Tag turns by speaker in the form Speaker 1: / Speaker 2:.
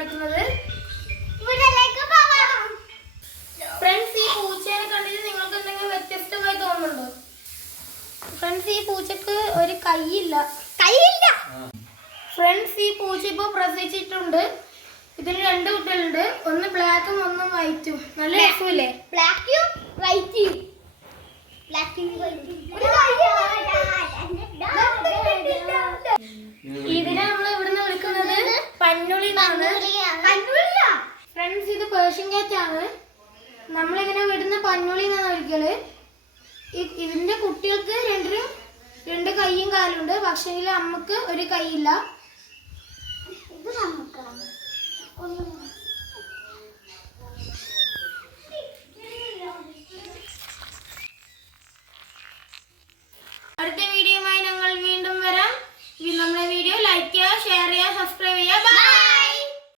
Speaker 1: കാണിക്കുന്നത്. ഫ്രണ്ട്സ് ഈ പൂച്ചേനെ കണ്ടിട്ട് നിങ്ങൾക്ക് എന്തെങ്കിലും വ്യത്യസ്തമായി തോന്നുന്നുണ്ടോ? ഫ്രണ്ട്സ് ഈ പൂച്ചക്ക് ഒരു കൈയില്ല.
Speaker 2: കൈയില്ല.
Speaker 1: ഫ്രണ്ട്സ് ഈ പൂച്ച ഇപ്പോൾ പ്രസവിച്ചിട്ടുണ്ട്. ഇതിന് രണ്ട് കുട്ടികളുണ്ട്. ഒന്ന് ബ്ലാക്കും ഒന്ന് വൈറ്റും നല്ല രസമില്ലേ?
Speaker 2: ബ്ലാക്കും വൈറ്റും ബ്ലാക്കും
Speaker 1: ഇതിനെ നമ്മൾ ഇവിടുന്ന് വിളിക്കുന്നത് പന്നുളി ഫ്രണ്ട്സ് ഇത് പേർഷ്യൻ കാറ്റ് ആണ്. നമ്മളിങ്ങനെ വിടുന്ന പന്നുളി എന്നാണ് ഒരിക്കൽ. ഇതിന്റെ കുട്ടികൾക്ക് രണ്ടിനും രണ്ട് കൈയും കാലുണ്ട്. പക്ഷേ അമ്മയ്ക്ക് ഒരു കൈയില്ല.